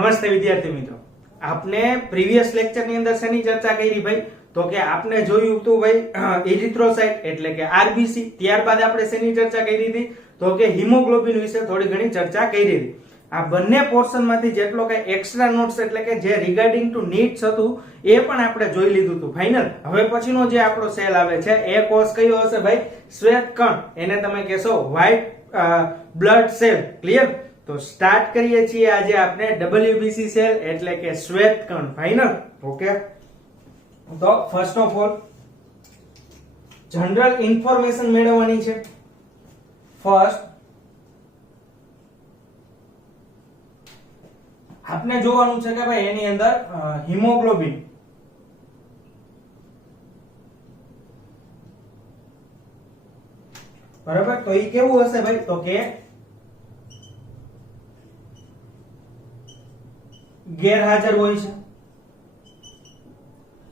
નમસ્તે વિદ્યાર્થી મિત્રો, આપને પ્રીવિયસ લેક્ચર ની અંદર શેની ચર્ચા કરી ભાઈ? તો કે આપને જોયું હતું ભાઈ એરિથ્રોસાઇટ એટલે કે આરબીસી. ત્યારબાદ આપણે શેની ચર્ચા કરી હતી? તો કે હિમોગ્લોબિન વિશે થોડી ઘણી ચર્ચા કરી હતી. આ બંને પોર્શન માંથી જેટલો કે એક્સ્ટ્રા નોટ્સ એટલે કે જે રિગાર્ડિંગ ટુ નીડ્સ હતું એ પણ આપણે જોઈ લીધું હતું ફાઇનલ. હવે પછીનો જે આપણો સેલ આવે છે એ કોષ કયો હશે ભાઈ? શ્વેત કણ. એને તમે કહેશો વ્હાઇટ બ્લડ સેલ. ક્લિયર? તો સ્ટાર્ટ કરીએ છીએ આજે આપણે WBC સેલ એટલે કે શ્વેત કણ. ફાઇનલ? ઓકે. તો first of all general information મેળવવાની છે. ફર્સ્ટ આપને જોવાનું છે કે ભાઈ એની અંદર હિમોગ્લોબિન બરાબર, તો એ કેવું હશે ભાઈ? તો કે ગેરહાજર હોય છે.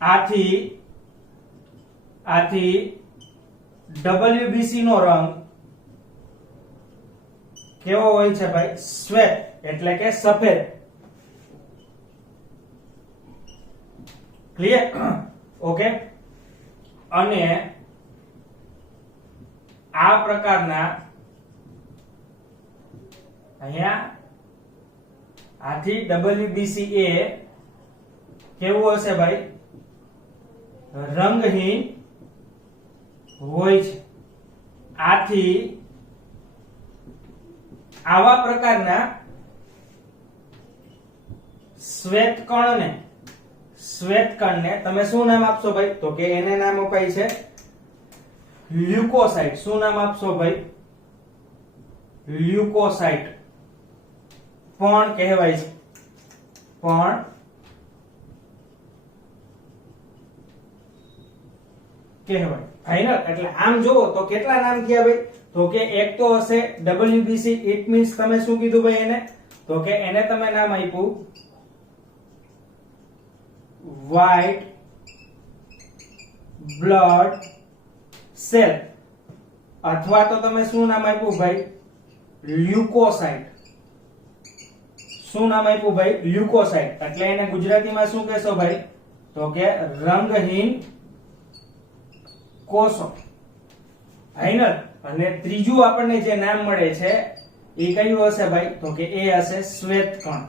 આથી WBC નો રંગ કેવો હોય છે ભાઈ? શ્વેત એટલે કે સફેદ. ક્લિયર? ઓકે. અને આ પ્રકારના અહીંયા આથી WBC એ કેવું હશે ભાઈ? રંગહીન હોય છે. આથી આવા પ્રકારના શ્વેત કણને તમે શું નામ આપશો ભાઈ? તો કે એને નામ અપાય છે લ્યુકોસાઇટ. શું નામ આપશો ભાઈ? લ્યુકોસાઇટ પણ કહેવાય છે. પણ કહેવાય. ફાઇનલ? એટલે આમ જુઓ તો કેટલા નામ થયા ભાઈ? તો કે એક તો હશે WBC. ઇટ મીન્સ તમે શું કીધું ભાઈ એને? તો કે એને તમે નામ આપ્યું વ્હાઇટ બ્લડ સેલ, અથવા તો તમે શું નામ આપ્યું ભાઈ? લ્યુકોસાઇટ. શું નામ આપ્યું ભાઈ? લ્યુકોસાઇટ. એટલે એને ગુજરાતીમાં શું કહેશો ભાઈ? તો કે રંગહીન કોષો. ફાઇનલ? અને ત્રીજું આપણને જે નામ મળે છે એ કયું હશે ભાઈ? તો કે એ હશે શ્વેત કણ.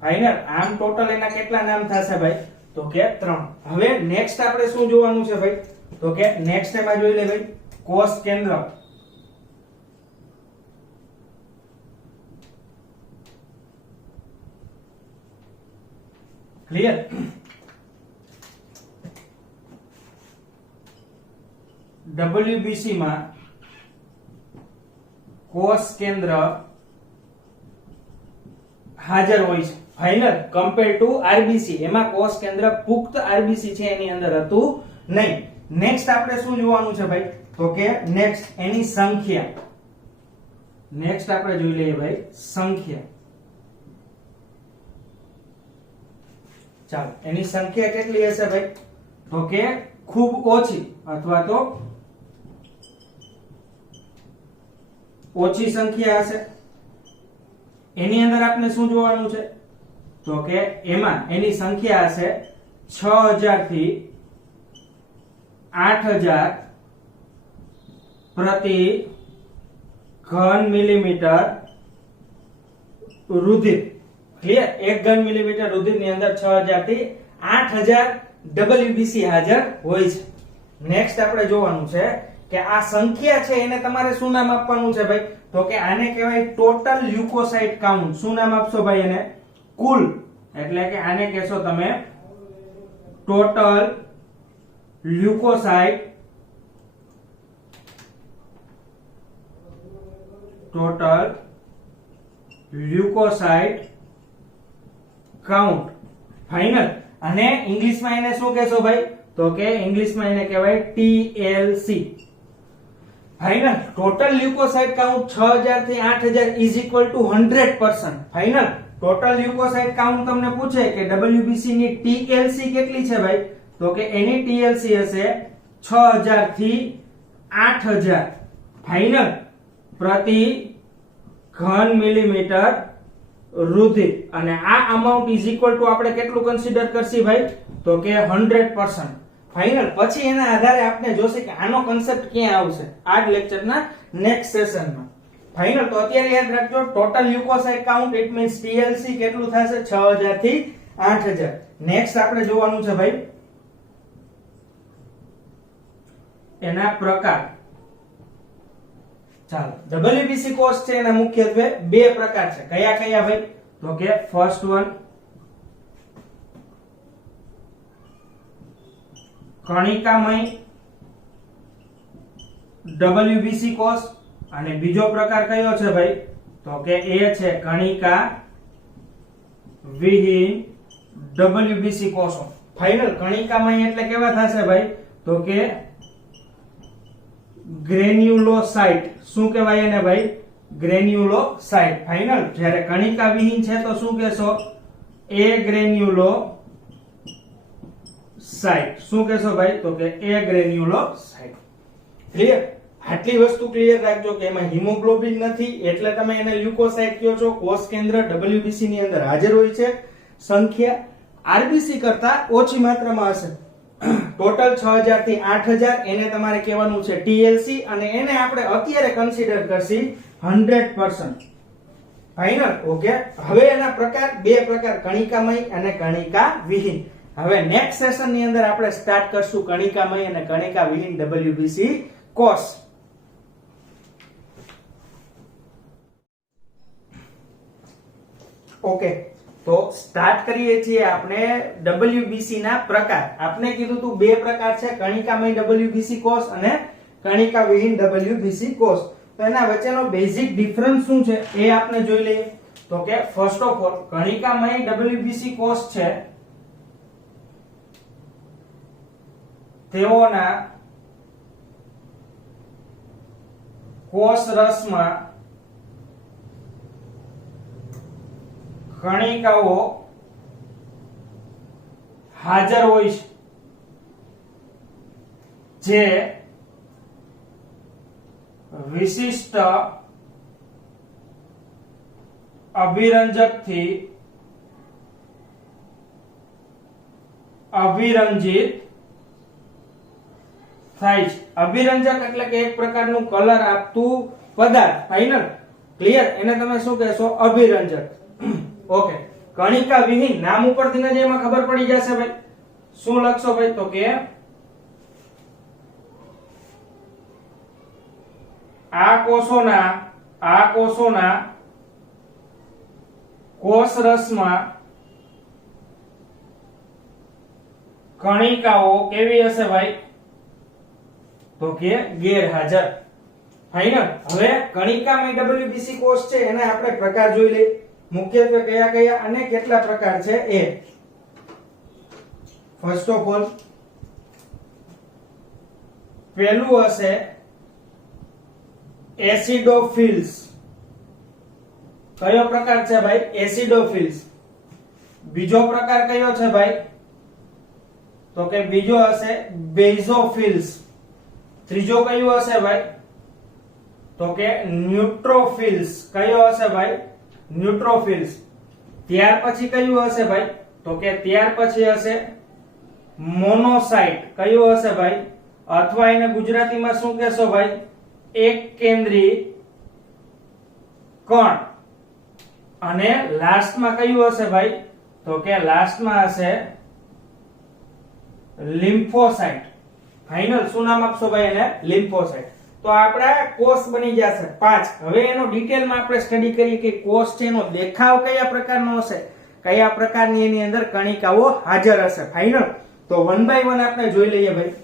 ફાઇનલ? આમ ટોટલ એના કેટલા નામ થશે ભાઈ? તો કે 3. હવે નેક્સ્ટ આપણે શું જોવાનું છે ભાઈ? તો કે નેક્સ્ટ એમાં જોઈ લે ભાઈ કોષ કેન્દ્ર. ક્લિયર? WBC માં કોષ કેન્દ્ર હાજર હોય છે. ફાઇનલ? Compare to RBC. એમાં કોષ કેન્દ્ર પુખ્ત RBC છે એની અંદર હતું નહીં. નેક્સ્ટ આપણે શું જોવાનું છે ભાઈ? તો કે નેક્સ્ટ એની સંખ્યા. નેક્સ્ટ આપણે જોઈ લઈએ ભાઈ સંખ્યા. ચાલો, એની સંખ્યા કેટલી હશે ભાઈ? તો કે ખૂબ ઓછી અથવા તો ઓછી સંખ્યા હશે. એની અંદર આપણે શું જોવાનું છે? તો કે એમાં એની સંખ્યા હશે 6000 થી 8000 પ્રતિ ઘન મિલીમીટર રુધિર. ક્લિયર? 1 ઘન મિલીમીટર રુધિર ની અંદર 6000 થી 8000 WBC હાજર હોય છે. નેક્સ્ટ આપણે જોવાનું છે કે આ સંખ્યા છે એને તમારે શું નામ આપવાનું છે ભાઈ? તો કે આને કહેવાય ટોટલ લ્યુકોસાઇટ કાઉન્ટ. શું નામ આપશો ભાઈ એને? કુલ. એટલે કે આને કહેશો તમે ટોટલ લ્યુકોસાઇટ કાઉન્ટ. ફાઇનલ? અને ઇંગ્લિશમાં એને શું કહેશો ભાઈ? તો કે ઇંગ્લિશમાં એને કહેવાય TLC. Final? Total leucocyte count 6000 થી 8000 is equal to 100%. Final? Total leucocyte count તમને પૂછે કે WBC ની TLC કેટલી છે ભાઈ? તો કે એની TLC હશે 6000 થી 8000 ફાઇનલ પ્રતિ ઘન મિલીમીટર રુધિર, અને આ અમાઉન્ટ ઇઝ ઇક્વલ ટુ આપણે કેટલું કન્સિડર કરશી ભાઈ, તો કે 100%. ફાઇનલ. પછી એના આધારે આપણે જોશે કે આનો કન્સેપ્ટ ક્યાં આવશે આ જ લેક્ચરના નેક્સ્ટ સેશનમાં. ફાઇનલ. તો અત્યારે યાદ રાખજો total leucocyte count it means TLC કેટલું થશે, 6000 થી 8000. નેક્સ્ટ આપણે જોવાનું છે ભાઈ એના પ્રકાર. ચાલો, WBC કોષ છે એના મુખ્યત્વે બે પ્રકાર છે. કયા કયા ભાઈ, તો કે ફર્સ્ટ વન કણિકામય WBC કોષ, અને બીજો પ્રકાર કયો છે ભાઈ, તો કે એ છે કણિકા વિહીન WBC કોષો. ફાઇનલ. કણિકામય એટલે કેવા થશે ભાઈ, તો કે ગ્રેન્યુલોસાઇટ. શું કહેવાય એને ભાઈ, ગ્રેન્યુલોસાઇટ. ફાઇનલ. જ્યારે કણિકા વિહીન છે તો શું કહેશો, એ ગ્રેન્યુલોસાઇટ. શું કહેશો ભાઈ, તો કે એ ગ્રેન્યુલોસાઇટ. ક્લિયર. આટલી વસ્તુ ક્લિયર રાખજો કે એમાં હિમોગ્લોબિન નથી એટલે તમે એને લ્યુકોસાઇટ કહો છો. કોષ કેન્દ્ર WBC ની અંદર હાજર હોય છે. સંખ્યા RBC કરતા ઓછી માત્રામાં હશે. ટોટલ 6000 થી 8000. એને તમારે કહેવાનું છે TLC, અને એને આપણે અત્યારે કન્સિડર કરશી 100%. ફાઇનલ. ઓકે. હવે એના પ્રકાર બે પ્રકાર, કણિકામય અને કણિકા વિહીન. હવે નેક્સ્ટ સેશન ની અંદર આપણે સ્ટાર્ટ કરશું કણિકામય અને કણિકા વિહીન WBC કોષ. ઓકે, તો સ્ટાર્ટ કરીએ છીએ આપણે WBC ના પ્રકાર. આપણે કીધું તું બે પ્રકાર છે, કણિકામય WBC કોષ અને કણિકા વિહીન WBC કોષ. તો એના વચ્ચેનો બેઝિક ડિફરન્સ શું છે એ આપણે જોઈ લઈએ. તો કે ફર્સ્ટ ઓફ ઓલ કણિકામય WBC કોષ છે તેઓના કોષ રસમાં કણિકાઓ હાજર હોય છે જે વિશિષ્ટ અભિરંજકથી અભિરંજિત થાય છે. અભિરંજક એટલે કે એક પ્રકારનું કલર આપતું પદાર્થ. ફાઇનલ. ક્લિયર. એને તમે શું કહેશો, અભિરંજક. ઓકે. કણિકા વિહીન નામ ઉપરથી જ એમાં ખબર પડી જશે ભાઈ. શું લખશો ભાઈ, તો કે આ કોષોના કોષ રસમાં કણિકાઓ કેવી હશે ભાઈ, તો કે ગેરહાજર. ફાઇનલ. હવે કણિકામય WBC કોષ છે એને આપણે પ્રકાર જોઈ લઈએ. મુખ્યત્વે કયા કયા અને કેટલા પ્રકાર છે એ. ફર્સ્ટ ઓફ ઓલ પહેલું હશે એસિડોફિલ્સ. કયો પ્રકાર છે ભાઈ, એસિડોફિલ્સ. બીજો પ્રકાર કયો છે ભાઈ, તો કે બીજો હશે બેઝોફિલ્સ. ત્રીજો કયો હશે ભાઈ, તો કે ન્યુટ્રોફિલ્સ. કયો હશે ભાઈ, ન્યુટ્રોફિલ્સ. ત્યાર પછી કયું હશે ભાઈ, તો કે ત્યાર પછી હશે મોનોસાઇટ. કયું હશે ભાઈ, અથવા એને ગુજરાતીમાં શું કહેશો ભાઈ, એક કેન્દ્રી કણ. અને લાસ્ટમાં કયું હશે ભાઈ, તો કે લાસ્ટમાં હશે લિમ્ફોસાઇટ. ફાઇનલ. શું નામ આપશો ભાઈ એને, લિમ્ફોસાઇટ. તો આપણા કોષ બની જશે 5. હવે એનો ડિટેલમાં આપણે સ્ટડી કરીએ કે કોષ છે એનો દેખાવ કયા પ્રકારનો હશે, કયા પ્રકારની એની અંદર કણિકાઓ હાજર હશે. ફાઇનલ. તો વન બાય વન આપણે જોઈ લઈએ ભાઈ.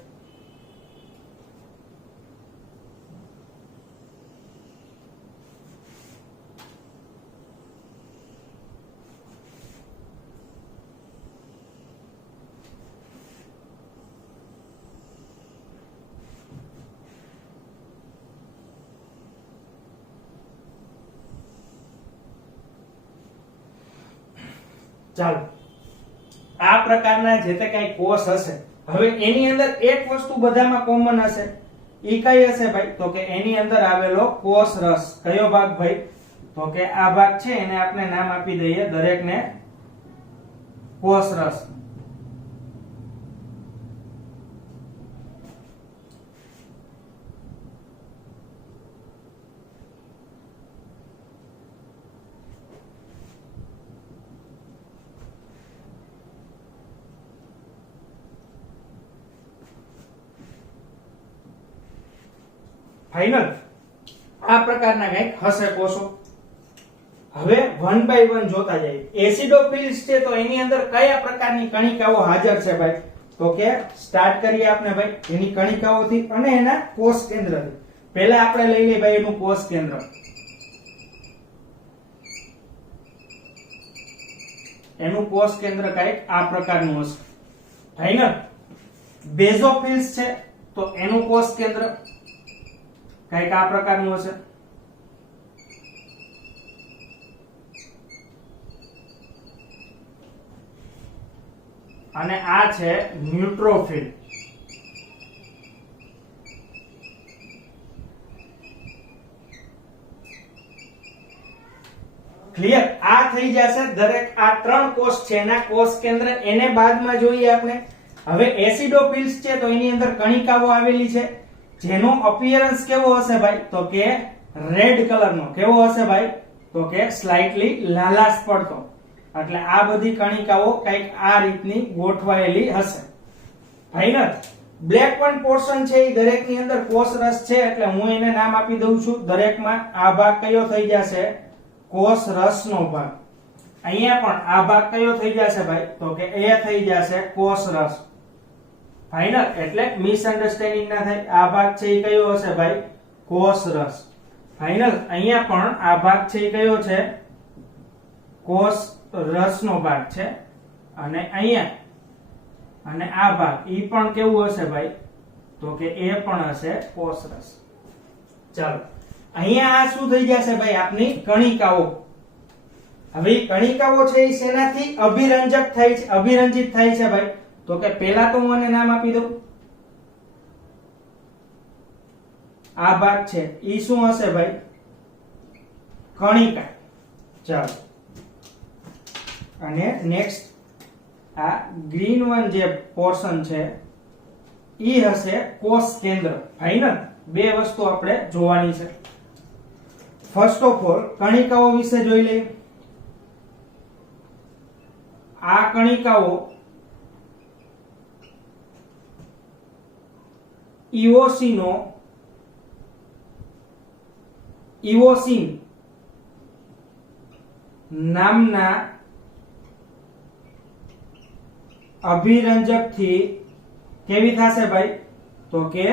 ચાલો, આ પ્રકારના જે તે કઈ કોષ હશે. હવે એની અંદર એક વસ્તુ બધામાં કોમન હશે. ઈ કઈ હશે ભાઈ, તો કે એની અંદર આવેલો કોષ રસ. કયો ભાગ ભાઈ, તો કે આ ભાગ છે એને આપણે નામ આપી દઈએ દરેકને કોષરસ. ફાઇનલ આ પ્રકારના કંઈક હશે કોષો. હવે વન બાય વન જોતા જઈએ. એસિડોફિલ્સ છે તો એની અંદર કયા પ્રકારની કણિકાઓ હાજર છે ભાઈ? તો કે સ્ટાર્ટ કરીએ આપણે ભાઈ એની કણિકાઓથી અને એના કોષ કેન્દ્રથી. પહેલા આપણે લઈ લઈએ ભાઈ એનું કોષ કેન્દ્ર. એનું કોષ કેન્દ્ર કંઈક આ પ્રકારનું હશે. ફાઇનલ. બેઝોફિલ્સ છે તો એનું કોષ કેન્દ્ર કંઈક આ પ્રકારનું હશે. અને આ છે ન્યુટ્રોફિલ. ક્લિયર? આ થઈ જશે દરેક આ ત્રણ કોષ છે એના કોષ કેન્દ્ર. એને બાદમાં જોઈએ આપણે. હવે એસિડોફિલ્સ છે તો એની અંદર કણિકાઓ આવેલી છે જેનો અપિયરન્સ કેવો હશે ભાઈ? તો કે રેડ કલરનો. કેવો હશે ભાઈ? તો કે સ્લાઇટલી લાલાશ પડતો. એટલે આ બધી કણિકાઓ કંઈક આ રીતની ગોઠવાયેલી હશે. ફાઇનલ. બ્લેક વન પોર્શન છે એ દરેકની અંદર કોષરસ છે એટલે હું એને નામ આપી દઉં છું. દરેકમાં આ ભાગ કયો થઈ જશે? કોષરસનો ભાગ. અહીંયા પણ આ ભાગ કયો થઈ જશે ભાઈ? તો કે એ થઈ જશે કોષરસ. ફાઇનલ. એટલે મિસઅન્ડરસ્ટેન્ડિંગ ના થાય. આ ભાગ છે એ કયો હશે ભાઈ? કોષરસ. ફાઇનલ. અહીંયા પણ આ ભાગ છે એ કયો છે? કોષરસનો ભાગ છે. અને અહીંયા અને આ ભાગ ઈ પણ કેવું હશે ભાઈ? તો કે એ પણ હશે કોષરસ. ચાલો અહીંયા આ શું થઈ જશે ભાઈ? આપની કણિકાઓ. હવે કણિકાઓ છે એ શેનાથી અભિરંજક થાય છે? અભિરંજિત થાય છે ભાઈ. તો કે પહેલા તો હું આને નામ આપી દઉં. આ ભાગ છે ઈ શું હશે ભાઈ? કણિકા. ચાલો અને નેક્સ્ટ આ ગ્રીન વન જે પોર્શન છે ઈ હશે કોષ કેન્દ્ર. ફાઇનલ. બે વસ્તુ આપણે જોવાની છે. ફર્સ્ટ ઓફ ઓલ કણિકાઓ વિશે જોઈ લઈએ. આ કણિકાઓ ઇઓસીન નામના અભિરંજક થી કેવી થશે ભાઈ? તો કે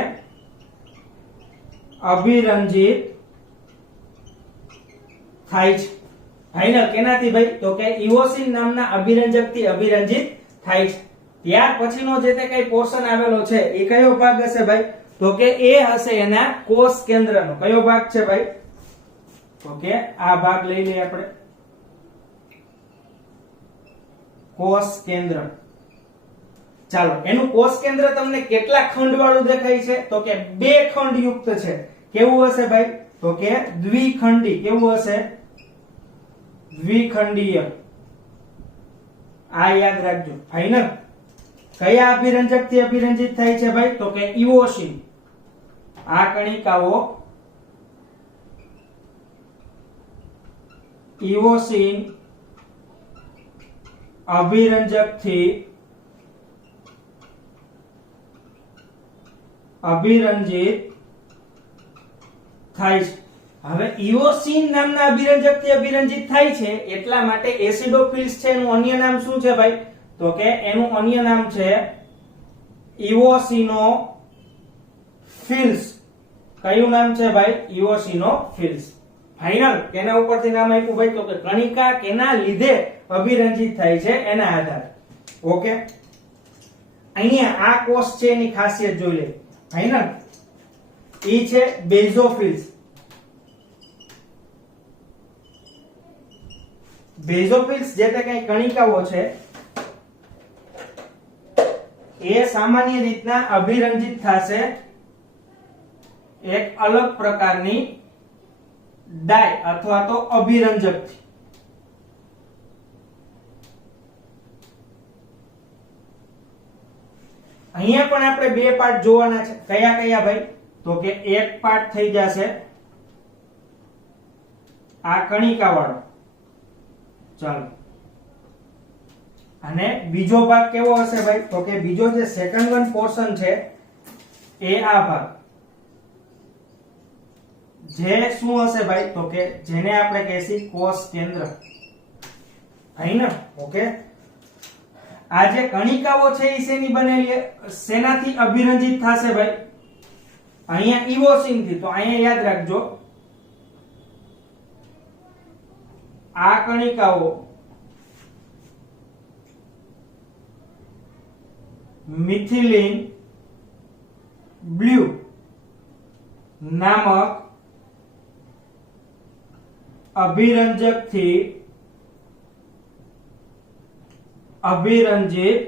અભિરંજિત થાય છે. ફાઇનલ. કેનાથી ભાઈ? તો કે ઇઓસીન નામના અભિરંજક થી અભિરંજિત થાય છે. ત્યાર પછીનો જે તે કઈ પોર્શન આવેલો છે એ કયો ભાગ હશે ભાઈ? તો કે એ હશે એના કોષ કેન્દ્રનો. કયો ભાગ છે ભાઈ? તો કે આ ભાગ લઈ લઈએ આપણે. કોષ કેન્દ્ર. ચાલો એનું કોષ કેન્દ્ર તમને કેટલા ખંડ વાળું દેખાય છે? તો કે બે ખંડ યુક્ત છે. કેવું હશે ભાઈ? તો કે દ્વિખંડી. કેવું હશે? દ્વિખંડીય. આ યાદ રાખજો. ફાઇનલ. કયા અભિરંજક થી અભિરંજિત થાય છે ભાઈ? તો કે ઇઓસીન. આ કણિકાઓ ઇઓસીન અભિરંજક થી અભિરંજિત થાય છે. હવે ઇઓસીન નામના અભિરંજક થી અભિરંજિત થાય છે એટલા માટે એસિડોફિલ્સ છે એનું અન્ય નામ શું છે ભાઈ? તો કે એનું અન્ય નામ છે ઇઓસિનોફિલ્સ. કયું નામ છે ભાઈ? ઇઓસિનોફિલ્સ. ફાઇનલ. કેના ઉપરથી નામ આપ્યું ભાઈ? તો કે કણિકા કેના લીધે અભિરંજિત થાય છે એના આધારે. ઓકે. અહીંયા આ કોષ છે એની ખાસિયત જોઈ લે. ફાઇનલ. ઈ છે બેઝોફિલ્સ. બેઝોફિલ્સ જે તે કઈ કણિકાઓ છે એ સામાન્ય રીતના અભિરંજિત થશે એક અલગ પ્રકારની ડાય અથવા તો અભિરંજકથી. અહીંયા પણ આપણે બે પાર્ટ જોવાના છે. કયા કયા ભાઈ? તો કે એક પાર્ટ થઈ જશે આ કણિકા વાળો, ચાલો, અને બીજો ભાગ કેવો હશે ભાઈ? તો કે બીજો જે સેકન્ડ વન પોર્શન છે એ આ ભાગ, જે શું હશે ભાઈ? તો કે જેને આપણે કહેશી કોષ કેન્દ્ર. અહીં ને ઓકે, આ જે કણિકાઓ છે એ શેની બનેલી, શેનાથી અભિરંજિત થશે ભાઈ? અહીંયા ઇવોસિન થી. તો અહીંયા યાદ રાખજો, આ કણિકાઓ મિથિલિન બ્લુ નામક અભિરંજકથી અભિરંજિત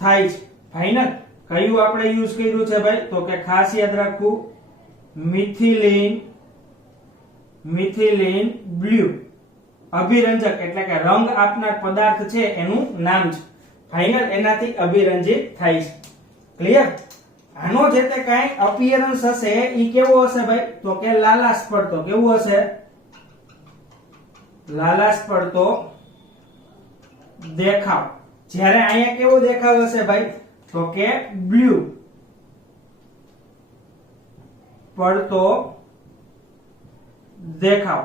થાય છે. ફાઇનલ. કયું આપણે યુઝ કર્યું છે ભાઈ? તો કે ખાસ યાદ રાખવું, મિથિલિન બ્લુ અભિરંજક એટલે કે રંગ આપનાર પદાર્થ છે એનું નામ છે. ફાઇનલ. એનાથી અભિરંજિત થાય છે. ક્લિયર? આનો જે તે કાંઈ અપિયરન્સ હશે ઈ કેવો હશે ભાઈ? તો કે લાલાશ પડતો. કેવું હશે? લાલાશ પડતો દેખાવ. જ્યારે અહીંયા કેવો દેખાવ હશે ભાઈ? તો કે બ્લુ પડતો દેખાવ.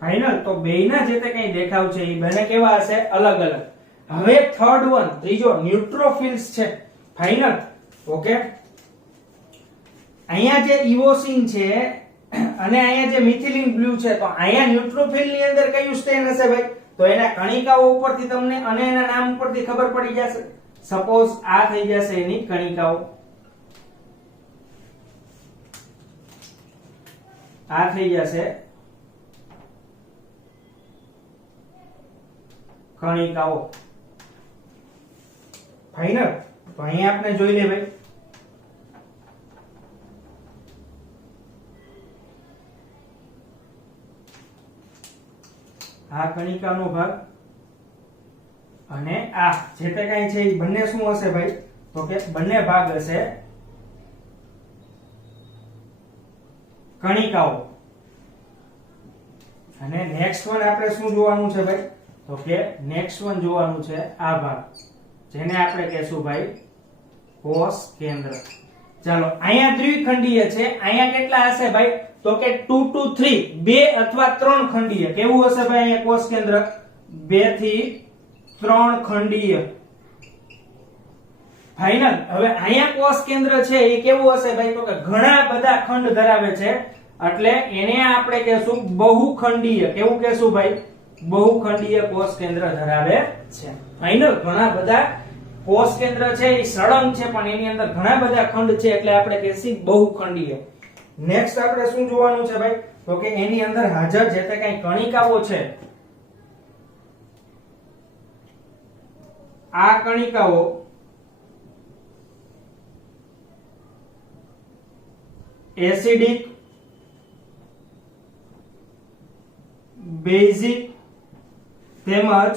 ફાઇનલ. તો બેયના જે તે કઈ દેખાવ છે એ બંને કેવા હશે? અલગ અલગ. હવે થર્ડ વન, ત્રીજો ન્યુટ્રોફિલ્સ છે. ફાઇનલ. ઓકે, અહીંયા જે ઇવોસિન છે અને અહીંયા જે મિથિલિન બ્લુ છે, તો અહીંયા ન્યુટ્રોફિલ ની અંદર કયું સ્ટેન હશે ભાઈ? તો એના કણિકાઓ ઉપરથી તમને અને એના નામ ઉપરથી ખબર પડી જશે. સપોઝ આ થઈ જશે એની કણિકાઓ, આ થઈ જશે કણિકાઓ. ફાઇનલ. તો અહીંયા આપણે જોઈ લે ભાઈ, આ કણિકાનો ભાગ અને આ જે તે કઈ છે એ બંને શું હશે ભાઈ? તો કે બંને ભાગ હશે કણિકાઓ. અને નેક્સ્ટ વન આપણે શું જોવાનું છે ભાઈ? તો કે નેક્સ્ટ વન જોવાનું છે આ ભાગ, જેને આપણે કહેશું ભાઈ કોષ કેન્દ્ર. ચાલો, અહીંયા દ્વિખંડીય છે. અહીંયા કેટલા હશે ભાઈ? તો કે 2 to 3, 2 અથવા 3 ખંડીય. કેવું હશે ભાઈ અહીંયા કોષ કેન્દ્ર? 2 થી 3 ખંડીય. ફાઇનલ. હવે અહીંયા કોષ કેન્દ્ર છે એ કેવું હશે ભાઈ? તો કે ઘણા બધા ખંડ ધરાવે છે, એટલે એને આપણે કહેશું બહુખંડીય. કેવું કહેશું ભાઈ? બહુખંડીય કોષ કેન્દ્ર ધરાવે છે. ફાઇનલ. ઘણા બધા કોષ કેન્દ્ર છે એ સળંગ છે, પણ એની અંદર ઘણા બધા ખંડ છે, એટલે આપણે કહેશી બહુખંડીય. નેક્સ્ટ આપણે શું જોવાનું છે ભાઈ? તો કે એની અંદર હાજર જે તે કઈ કણિકાઓ છે, આ કણિકાઓ એસિડિક, બેઝિક તેમજ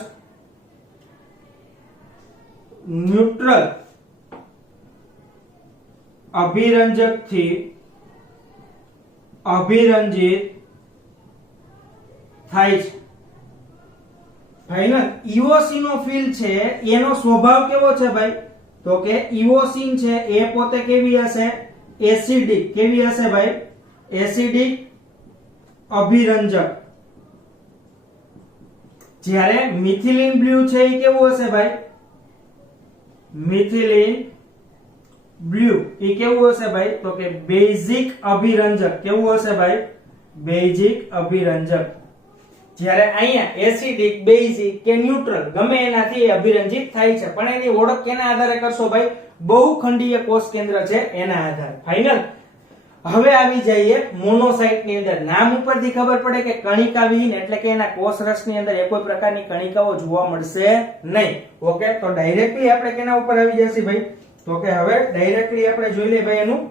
ન્યુટ્રલ અભિરંજકથી અભિરંજિત થાય છે. ફાઇનલ. ઇઓસિનોફિલ છે એનો સ્વભાવ કેવો છે ભાઈ? તો કે ઇઓસિન છે એ પોતે કેવી હશે? એસિડિક. કેવી હશે ભાઈ? એસિડિક અભિરંજક. જ્યારે મિથિલિન બ્લુ છે એ કેવું હશે ભાઈ? મિથિલિન બ્લુ એ કેવું હશે ભાઈ? તો કે બેઝિક અભિરંજક. કેવું હશે ભાઈ? બેઝિક અભિરંજક. જ્યારે અહીંયા એસિડિક, બેઝિક કે ન્યુટ્રલ ગમે એનાથી અભિરંજિત થાય છે, પણ એની ઓળખ કેના આધારે કરશો ભાઈ? બહુખંડીય કોષ કેન્દ્ર છે એના આધારે. ફાઇનલ. હવે આવી જઈએ મોનોસાઇટ ની અંદર. નામ ઉપરથી ખબર પડે કે કણિકા વિહીન એટલે કે એના કોષ રસની અંદર એ કોઈ પ્રકારની કણિકાઓ જોવા મળશે નહીં. ઓકે, તો ડાયરેક્ટલી આપણે કેના ઉપર આવી જશે ભાઈ? તો કે હવે ડાયરેક્ટલી આપણે જોઈ લે ભાઈ એનું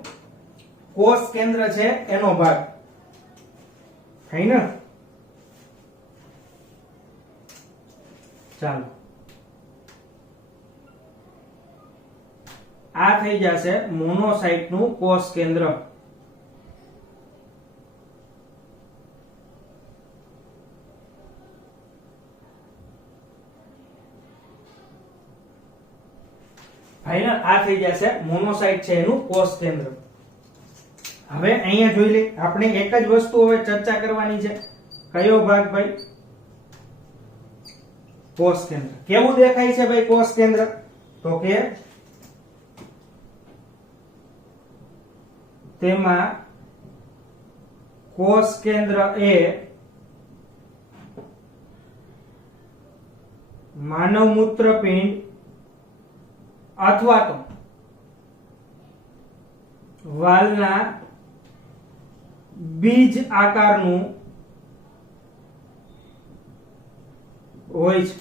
કોષ કેન્દ્ર છે એનો ભાગ થાય ને. ચાલો આ થઈ જશે મોનોસાઇટ નું કોષ કેન્દ્ર. ફાઇનલ આ થઈ જશે મોનોસાઇટ છે એનું કોષ કેન્દ્ર. હવે અહીંયા જોઈ લે, આપણે એક જ વસ્તુ હવે ચર્ચા કરવાની છે. કયો ભાગ ભાઈ? કોષ કેન્દ્ર. કેવું દેખાય છે ભાઈ કોષ કેન્દ્ર? તો કે તેમાં કોષ કેન્દ્ર એ માનવ મૂત્રપિંડ અથવા તો વાલના બીજ આકારનું હોય છે.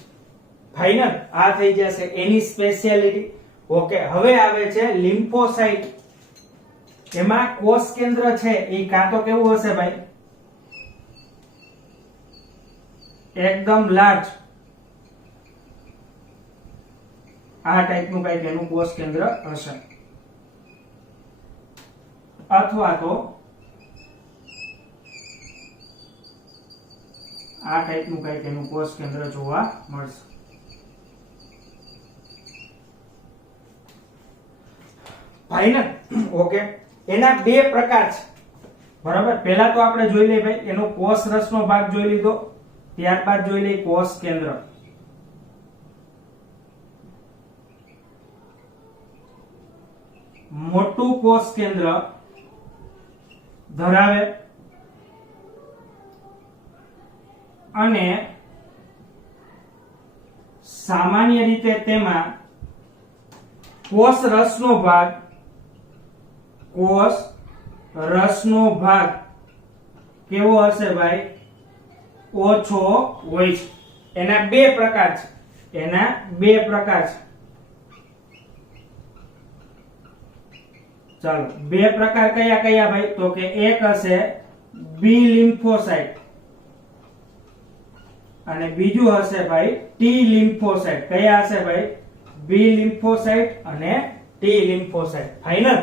ફાઇનલ આ થઈ જશે એની સ્પેશિયાલિટી. ઓકે, હવે આવે છે લિમ્ફોસાઇટ. એમાં કોષ કેન્દ્ર છે એ કાં તો કેવું હશે ભાઈ? એકદમ લાર્જ. આ ટાઈપનું કઈક એનું કોષ કેન્દ્ર હશે, અથવા તો આ ટાઈપનું કઈક એનું કોષ કેન્દ્ર જોવા મળશે. ફાઇનલ. ઓકે, એના બે પ્રકાર છે બરાબર. પહેલા તો આપણે જોઈ લઈએ ભાઈ એનો કોષ રસનો ભાગ જોઈ લીધો, ત્યારબાદ જોઈ લઈએ કોષ કેન્દ્ર. મોટું કોષ કેન્દ્ર ધરાવે અને સામાન્ય રીતે તેમાં કોષ રસનો ભાગ કેવો હશે ભાઈ? ઓછો હોય છે. એના બે પ્રકાર છે. ચાલો, બે પ્રકાર કયા કયા ભાઈ? તો કે એક હશે બી લિમ્ફોસાઇટ અને બીજું હશે ભાઈ ટી લિમ્ફોસાઇટ. કયા હશે ભાઈ? બી લિમ્ફોસાઇટ અને ટી લિમ્ફોસાઇટ. ફાઇનલ.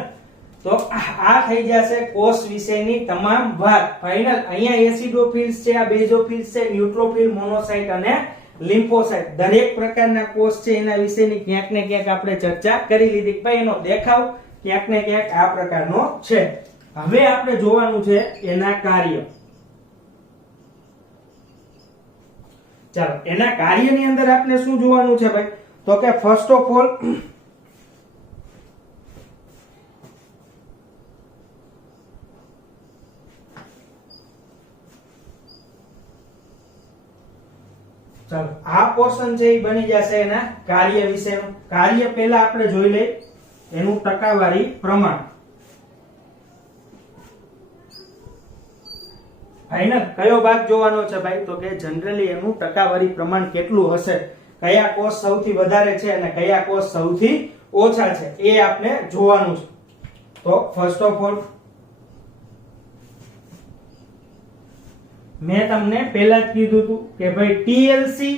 તો આ થઈ જશે કોષ વિશેની તમામ વાત. ફાઇનલ. અહીંયા એસિડોફિલ્સ છે, આ બેઝોફિલ્સ છે, ન્યુટ્રોફિલ, મોનોસાઇટ અને લિમ્ફોસાઇટ. દરેક પ્રકારના કોષ છે એના વિશેની ક્યાંક ને ક્યાંક આપણે ચર્ચા કરી લીધી. ભાઈ એનો દેખાવ ક્યાંક ને ક્યાંક આ પ્રકારનો છે. હવે આપણે જોવાનું છે એના કાર્ય. ચાલો, એના કાર્યની અંદર આપણે શું જોવાનું છે ભાઈ? તો કે ફર્સ્ટ ઓફ ઓલ ચાલો આ પોર્શન છે એ બની જશે એના કાર્ય વિશેનું. કાર્ય પહેલા આપણે જોઈ લઈએ એનું ટકાવારી પ્રમાણ. ફાઇનલ. કયો ભાગ જોવાનો છે ભાઈ? તો કે જનરલી એનું ટકાવારી પ્રમાણ કેટલું હશે, કયા કોષ સૌથી વધારે છે અને કયા કોષ સૌથી ઓછા છે એ આપણે જોવાનું છે. તો ફર્સ્ટ ઓફ ઓલ મેં તમને પહેલા જ કીધું હતું કે ભાઈ ટીએલસી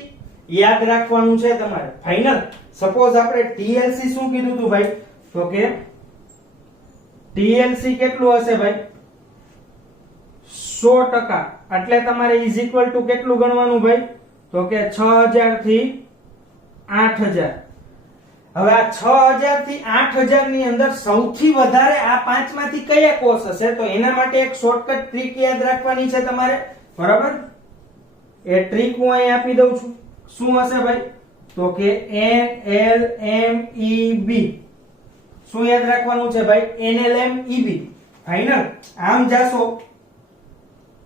યાદ રાખવાનું છે તમારે. ફાઇનલ. સપોઝ આપણે ટીએલસી શું કીધું હતું ભાઈ? તો કે ટીએલસી કેટલું હશે ભાઈ? 100%. એટલે તમારે ઇઝ ઇક્વલ ટુ કેટલું ગણવાનું ભાઈ? તો કે 6000 થી 8000. હવે આ 6000 થી 8000 ની અંદર સૌથી વધારે આ પાંચમાંથી કયા કોષ હશે? તો એના માટે એક શોર્ટકટ ટ્રીક યાદ રાખવાની છે તમારે. બરાબર? એ ટ્રીક હું અહીં આપી દઉં છું. શું હશે ભાઈ? તો કે NLMEB. શું યાદ રાખવાનું છે ભાઈ? NLMEB. ફાઇનલ. આમ જાશો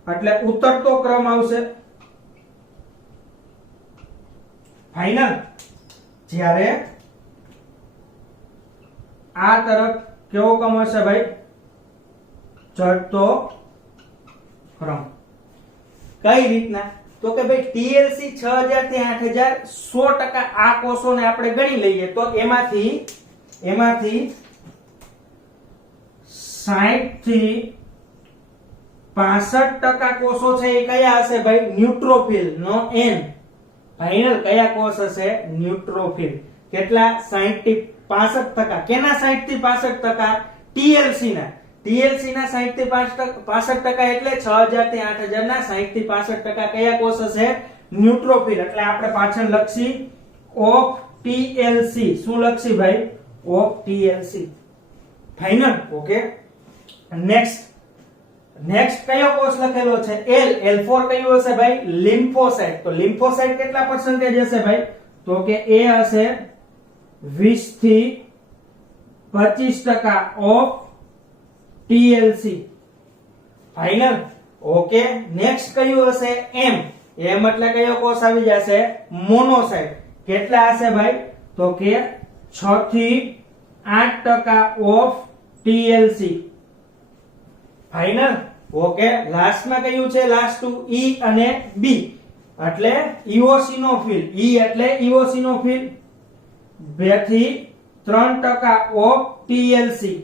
એટલે ઉતરતો ક્રમ આવશે. ફાઇનલ. જ્યારે આ તરફ કેવો ક્રમ હશે ભાઈ? ચડતો ક્રમ. કઈ રીતના? તો કે ભાઈ ટીએલસી 6000 થી 8000 100% આ કોષોને આપણે ગણી લઈએ તો એમાંથી 60 થી 65% કોષો છે એ કયા હશે ભાઈ? ન્યુટ્રોફિલ. નો એન. ફાઇનલ કયા કોષ હશે? ન્યુટ્રોફિલ. કેટલા? 60 થી 65%. કેના 60 થી 65%? ટીએલસી ના. ટીએલસી ના 60 થી 65% એટલે 6000 થી 8000 ના 60 થી 65% કયા કોષ હશે? ન્યુટ્રોફિલ. એટલે આપણે પાછળ લખશી ઓફ ટીએલસી. શું લખશી ભાઈ? ઓફ ટીએલસી. ફાઇનલ. ઓકે. નેક્સ્ટ કયો કોષ લખેલો છે? એલ. L4 કયું હશે ભાઈ? લિમ્ફોસાઇટ. તો લિમ્ફોસાઇટ કેટલા પર્સન્ટેજ હશે ભાઈ? તો કે એ હશે 20 થી 25% ઓફ ટીએલસી. ફાઇનલ. ઓકે. નેક્સ્ટ કયું હશે? એમ. એમ એટલે કયો કોષ આવી જશે? મોનોસાઇટ. કેટલા હશે ભાઈ? તો કે 6 થી 8% ઓફ ટીએલસી. ફાઇનલ. ઓકે. લાસ્ટમાં કયું છે? લાસ્ટ ટુ ઈ અને બી એટલે ઇઓસિનોફિલ. ઈ એટલે ઇઓસિનોફિલ. 2 થી 3% ઓફ ટીએલસી.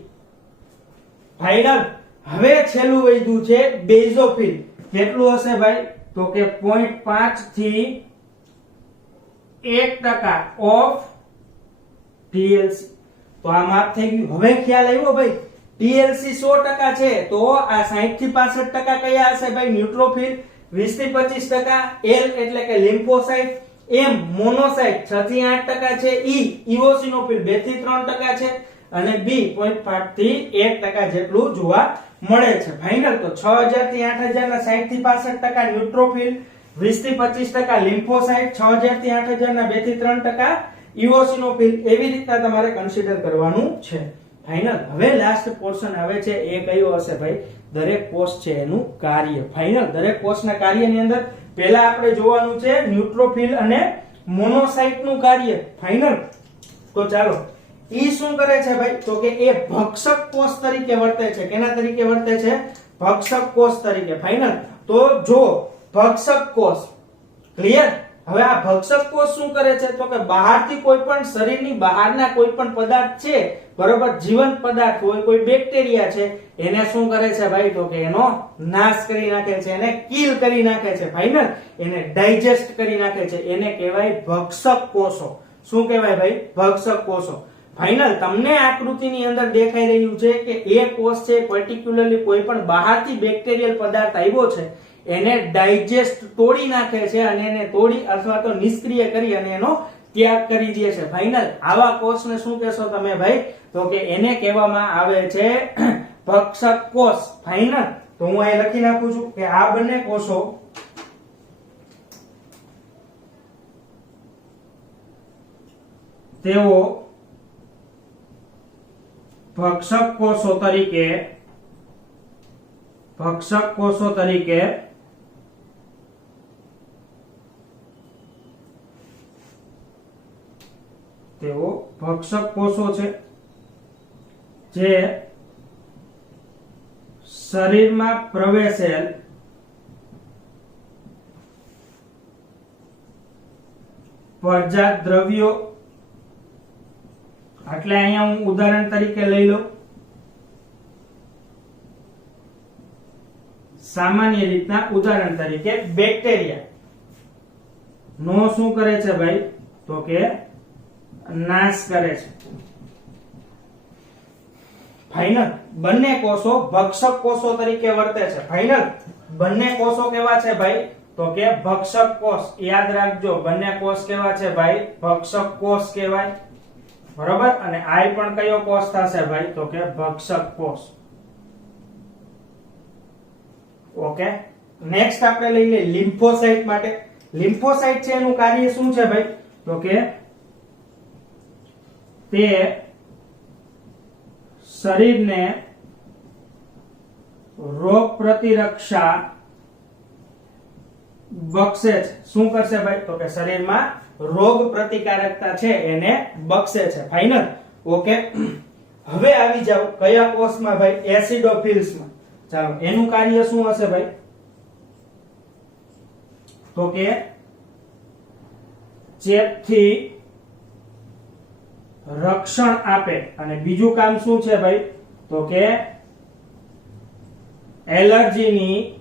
ફાઇનલ. હવે છેલ્લું વધ્યું છે બેઝોફિલ. કેટલું હશે ભાઈ? તો કે 0.5 થી 1% ઓફ ટીએલસી. તો આ માપ થઈ ગયું. હવે ખ્યાલ આવ્યો ભાઈ? ટીએલસી 100% છે તો આ 60 થી 65% કયા હશે ભાઈ? ન્યુટ્રોફિલ. 20 થી 25% એલ એટલે કે લિમ્ફોસાઇટ. એમ મોનોસાઇટ 6 થી 8% છે. ઈ ઇઓસિનોફિલ 2 થી 3% છે અને બી 0.5 થી 1% જેટલું જોવા મળે છે. ફાઇનલ. તો 6000 થી 8000 ના 60 થી 65% ન્યુટ્રોફિલ, 20 થી 25% લિમ્ફોસાઇટ, 6000 થી 8000 ના 2 થી 3% ઇઓસિનોફિલ. એવી રીતના તમારે કન્સિડર કરવાનું છે. ફાઇનલ. હવે લાસ્ટ પોર્શન આવે છે એ કયો હશે ભાઈ? દરેક કોષ છે એનું કાર્ય. ફાઇનલ. દરેક કોષના કાર્યની અંદર પહેલા આપણે જોવાનું છે ન્યુટ્રોફિલ અને મોનોસાઇટ નું કાર્ય. ફાઇનલ. તો ચાલો ઈ શું કરે છે ભાઈ? તો કે એ ભક્ષક કોષ તરીકે વર્તે છે. કેના તરીકે વર્તે છે? ભક્ષક કોષ તરીકે. ફાઇનલ. તો જો ભક્ષક કોષ ક્લિયર. હવે આ ભક્ષક કોષ શું કરે છે? તો કે બહારથી કોઈ પણ શરીરની બહારના કોઈ પણ પદાર્થ છે બરોબર, જીવંત પદાર્થ હોય, કોઈ બેક્ટેરિયા છે, એને શું કરે છે ભાઈ? તો કે એનો નાશ કરી નાખે છે, એને કિલ કરી નાખે છે. ફાઇનલ. એને ડાયજેસ્ટ કરી નાખે છે. એને કહેવાય ભક્ષક કોષો. શું કહેવાય ભાઈ? ભક્ષક કોષો. ફાઇનલ. તમને આકૃતિની અંદર દેખાઈ રહ્યું છે કે એ કોષ છે પર્ટિક્યુલરલી કોઈ પણ બહારથી બેક્ટેરિયલ પદાર્થ આવ્યો છે એને ડાયજેસ્ટ તોડી નાખે છે અને એને તોડી અથવા તો નિષ્ક્રિય કરી અને એનો ત્યાગ કરી દે છે. ફાઇનલ. આવા કોષને શું કહેશો તમે ભાઈ? તો કે એને કહેવામાં આવે છે ભક્ષક કોષ. ફાઇનલ. તો હું અહીં લખી નાખું છું કે આ બંને કોષો તેઓ ભક્ષક કોષો તરીકે તેઓ ભક્ષક કોષો છે જે શરીરમાં પ્રવેશેલ પરજાત દ્રવ્યો એટલે અહીંયા હું ઉદાહરણ તરીકે લઈ લઉં. સામાન્ય રીતના ઉદાહરણ તરીકે બેક્ટેરિયા નો શું કરે છે ભાઈ? તો કે નાશ કરે છે. ફાઇનલ. બંને કોષો ભક્ષક કોષો તરીકે વર્તે છે. ફાઇનલ. બંને કોષો કેવા છે ભાઈ? તો કે ભક્ષક કોષ. યાદ રાખજો બંને કોષ કેવા છે ભાઈ? ભક્ષક કોષ કહેવાય. બરોબર. અને આ પણ કયો કોષ થશે ભાઈ? તો કે ભક્ષક કોષ. ઓકે. નેક્સ્ટ આપણે લઈ લઈએ લિમ્ફોસાઇટ માટે. લિમ્ફોસાઇટ છે એનું કાર્ય શું છે ભાઈ? તો કે તે શરીરને રોગ પ્રતિરક્ષા બક્ષે છે. શું કરશે ભાઈ? તો કે શરીરમાં રોગ પ્રતિકારકતા છે એને બક્ષે છે. ફાઇનલ. ઓકે. હવે આવી જાવ કયા કોષમાં ભાઈ? એસિડોફિલ્સમાં. ચાલો એનું કાર્ય શું હશે ભાઈ? તો કે ચેપથી રક્ષણ આપે અને બીજું કામ શું છે ભાઈ? તો કે એલર્જીની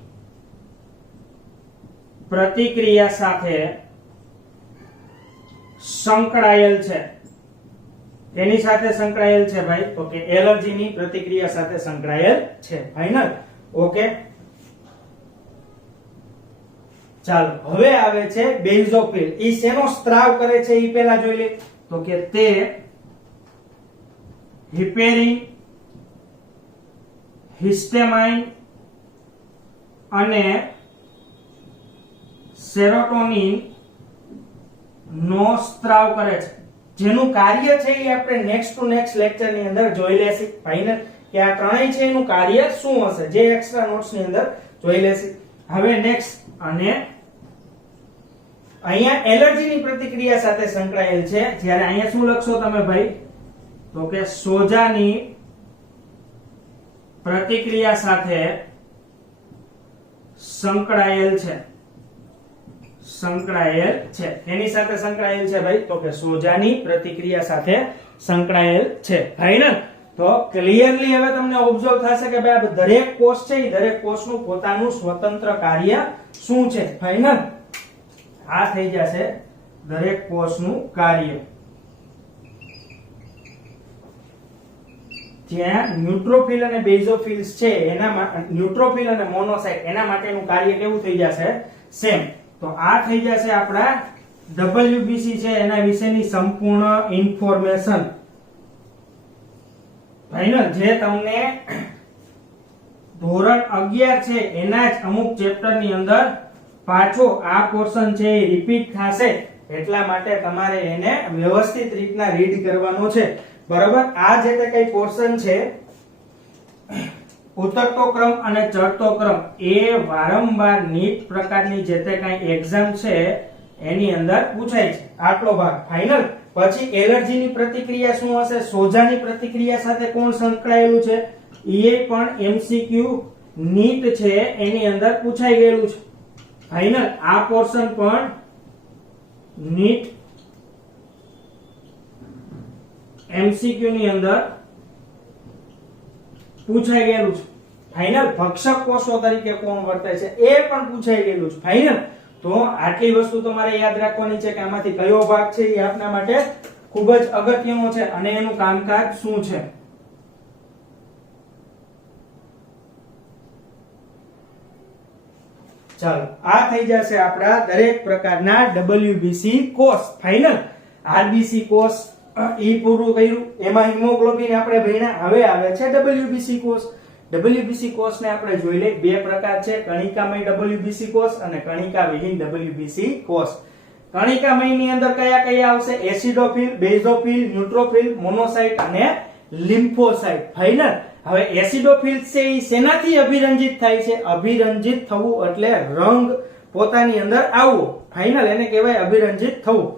પ્રતિક્રિયા સાથે સંકળાયેલ છે. એની સાથે સંકળાયેલ છે ભાઈ, તો કે એલર્જીની પ્રતિક્રિયા સાથે સંકળાયેલ છે. ફાઇનલ. ઓકે, ચાલો હવે આવે છે બેઝોફિલ. ઈ શેનો સ્ત્રાવ કરે છે ઈ પહેલા જોઈ લે. તો કે તે હિપેરિન, હિસ્ટેમાઇન અને સેરોટોનિન નો સ્ત્રાવ કરે છે. જેનું કાર્ય છે એ આપણે નેક્સ્ટ ટુ નેક્સ્ટ લેક્ચર ની અંદર જોઈ લેશું. ફાઇનલ, કે આ ત્રણેય છે એનું કાર્ય શું હશે, જે એક્સ્ટ્રા નોટ્સ ની અંદર જોઈ લેશું. હવે નેક્સ્ટ, અને અહીંયા એલર્જીની પ્રતિક્રિયા સાથે સંકળાયેલ છે. જ્યારે અહીંયા શું લખશો તમે ભાઈ, તો કે સોજાની પ્રતિક્રિયા સાથે સંકળાયેલ છે. સંકળાયેલ છે. એની સાથે સંકળાયેલ છે ભાઈ, તો કે સોજાની પ્રતિક્રિયા સાથે સંકળાયેલ છે. ફાઇનલ. તો ક્લિયરલી હવે તમને ઓબ્ઝર્વ થશે કે ભાઈ આ દરેક કોષ છે એ દરેક કોષનું પોતાનું સ્વતંત્ર કાર્ય શું છે. ફાઇનલ. આ થઈ જશે દરેક કોષનું કાર્ય. જ્યાં ન્યુટ્રોફિલ અને બેઝોફિલ્સ છે એના ન્યુટ્રોફિલ અને મોનોસાઇટ એના માટેનું કાર્ય કેવું થઈ જશે, સેમ. તો આ થઈ જશે આપણા WBC છે એના વિશેની સંપૂર્ણ ઇન્ફોર્મેશન. ફાઇનલ. જે તમને ધોરણ 11 છે એના જ અમુક ચેપ્ટર ની અંદર પાછો આ પોર્શન છે એ રિપીટ થશે, એટલા માટે તમારે એને વ્યવસ્થિત રીતના રીડ કરવાનો છે. બરાબર. આ જે કઈ પોર્શન છે ઉતરતો ક્રમ અને ચડતો ક્રમ એ વારંવાર નીટ પ્રકારની જે તે કઈ એક્ઝામ છે એની અંદર પૂછાય છે. આટલો ભાગ. ફાઇનલ. પછી એલર્જીની પ્રતિક્રિયા શું હશે, સોજાની પ્રતિક્રિયા સાથે કોણ સંકળાયેલું છે, એ પણ MCQ નીટ છે એની અંદર પૂછાઈ ગયેલું છે. ફાઇનલ. આ પોર્શન પણ નીટ MCQ ની અંદર પૂછાઈ ગયેલું છે. ફાઇનલ. ભક્ષક કોષો તરીકે કોણ વર્તે છે એ પણ પૂછાઈ ગયેલું છે. ફાઇનલ. તો આટલી વસ્તુ તમારે યાદ રાખવાની છે કે આમાંથી કયો ભાગ છે એ આપના માટે ખૂબ જ અગત્યનો છે અને એનું કામકાજ શું છે. ચાલો, આ થઈ જશે આપણા દરેક પ્રકારના WBC કોષ. ફાઇનલ. RBC કોષ ઈ પૂરું કર્યું, એમાં હિમોગ્લોબિન આપણે ભણ્યા. હવે આવે છે WBC કોષ. WBC કોષને આપણે જોઈ લઈએ. બે પ્રકાર છે, કણિકામય WBC કોષ અને કણિકા વિહીન WBC કોષ. કણિકામય ની અંદર કયા કયા આવશે, એસિડોફિલ, બેઝોફિલ, ન્યુટ્રોફિલ, મોનોસાઇટ અને લિમ્ફોસાઇટ. ફાઇનલ. હવે એસિડોફિલ છે એ શેનાથી અભિરંજિત થાય છે, અભિરંજિત થવું એટલે રંગ પોતાની અંદર આવવો. ફાઇનલ. એને કહેવાય અભિરંજિત થવું.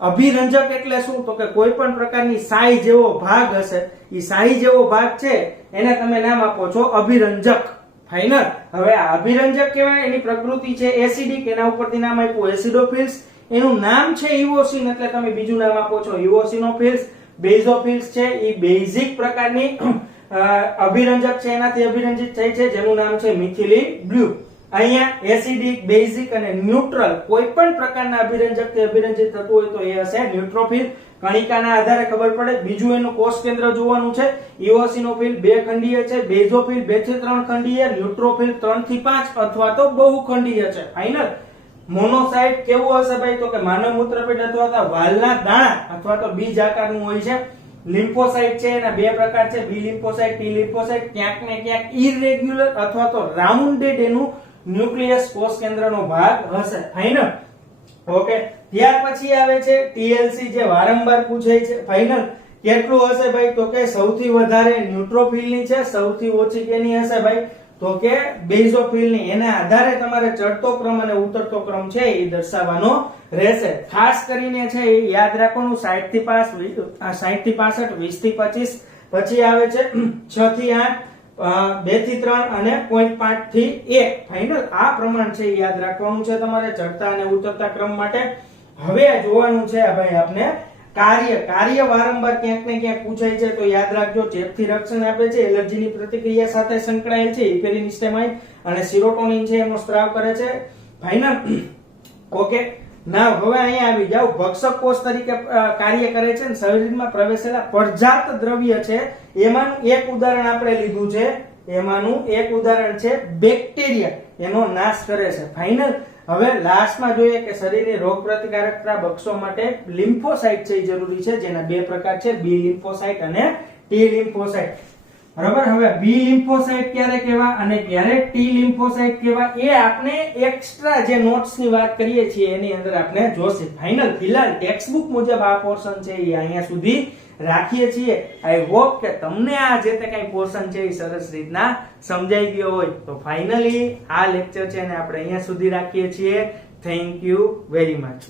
અભિરંજક એટલે શું, તો કે કોઈ પણ પ્રકારની સાઈ જેવો ભાગ હશે, એ સાઈ જેવો ભાગ છે એને તમે નામ આપો છો અભિરંજક. ફાઇનલ. હવે આ અભિરંજક કહેવાય, એની પ્રકૃતિ છે એસિડિક, એના ઉપરથી નામ આપ્યું એસિડોફિલ્સ. એનું નામ છે ઇઓસિન એટલે તમે બીજું નામ આપો છો ઇઓસિનોફિલ્સ. બેઝોફિલ્સ છે એ બેઝિક પ્રકારની અભિરંજક છે, એનાથી અભિરંજિત થાય છે, જેનું નામ છે મિથિલિન બ્લુ. અહીંયા એસિડિક, બેઝિક અને ન્યુટ્રલ કોઈ પણ પ્રકારના અભિરંજકથી અભિરંજિત થતું હોય તો એ હશે ન્યુટ્રોફિલ. કણિકાના આધારે ખબર પડે. બીજું એનું કોષ કેન્દ્ર જોવાનું છે. ઇઓસિનોફિલ 2 ખંડીય છે, બેઝોફિલ 2 થી 3 ખંડીય, ન્યુટ્રોફિલ 3 થી 5 અથવા તો બહુખંડીય છે. ફાઇનલ. મોનોસાઇટ કેવું હશે ભાઈ, તો કે માનવ મૂત્રપિંડ અથવા તો વાલના દાણા અથવા તો બીજ આકારનું હોય છે. લિમ્ફોસાઇટ છે એના બે પ્રકાર છે, બી લિમ્ફોસાઇટ, ટી લિમ્ફોસાઇટ. ક્યાંક ને ક્યાંક ઇરેગ્યુલર અથવા તો રાઉન્ડેડ એનું ન્યુક્લિયસ કોષ કેન્દ્રનો ભાગ હશે. ફાઇનલ. ઓકે. ત્યાર પછી આવે છે TLC, જે વારંવાર પૂછાય છે. ફાઇનલ. કેટલું હશે ભાઈ, તો કે સૌથી વધારે ન્યુટ્રોફિલની છે, સૌથી ઓછી કેની હશે ભાઈ, તો કે બેઝોફિલની. એના આધારે તમારે ચડતો ક્રમ અને ઉતરતો ક્રમ છે એ દર્શાવવાનો રહેશે. ખાસ કરીને છે એ યાદ રાખવાનું 60 થી 65, 20 થી 25. પછી આવે છે 6 થી 8, 2 થી 3 અને 0.5 થી 1. ફાઇનલ. આ પ્રમાણ છે એ યાદ રાખવાનું છે તમારે ચડતા અને ઉતરતા ક્રમ માટે. હવે જોવાનું છે ભાઈ આપણે કાર્ય વારંવાર ક્યાંક ને ક્યાંક પૂછાય છે તો યાદ રાખજો. ચેપથી રક્ષણ આપે છે, એલર્જીની પ્રતિક્રિયા સાથે સંકળાયેલ છે, હિસ્ટેરીન હિસ્ટેમાઇન અને સેરોટોનિન છે એનો સ્ત્રાવ કરે છે. ફાઇનલ. ઓકે. ના હવે અહીંયા આવી જાવ. ભક્ષક કોષ તરીકે કાર્ય કરે છે અને શરીરમાં પ્રવેશેલા પરજાત દ્રવ્ય છે એમાંનું એક ઉદાહરણ આપણે લીધું છે. એમાંનું એક ઉદાહરણ છે બેક્ટેરિયા, એનો નાશ કરે છે. ફાઇનલ. હવે લાસ્ટમાં જોઈએ કે શરીરની રોગ પ્રતિકારકતા બક્ષવા માટે લિમ્ફોસાઇટ છે એ જરૂરી છે, જેના બે પ્રકાર છે, બી લિમ્ફોસાઇટ અને ટી લિમ્ફોસાઇટ. બરાબર. હવે બી લિમ્ફોસાઇટ ક્યારે કહેવા અને ક્યારે ટી લિમ્ફોસાઇટ કહેવા એ આપણે એક્સ્ટ્રા જે નોટ્સ ની વાત કરીએ છીએ એની અંદર આપણે જોશે. ફાઇનલ. ફિલહાલ ટેક્સ્ટ બુક મુજબ આ પોર્શન છે એ અહીંયા સુધી રાખીએ છીએ. આઈ હોપ કે તમને આ જે તે કઈ પોર્શન છે એ સરસ રીતના સમજાઈ ગયો હોય. તો ફાઇનલી આ લેક્ચર છે ને આપણે અહીંયા સુધી રાખીએ છીએ. Thank you very much.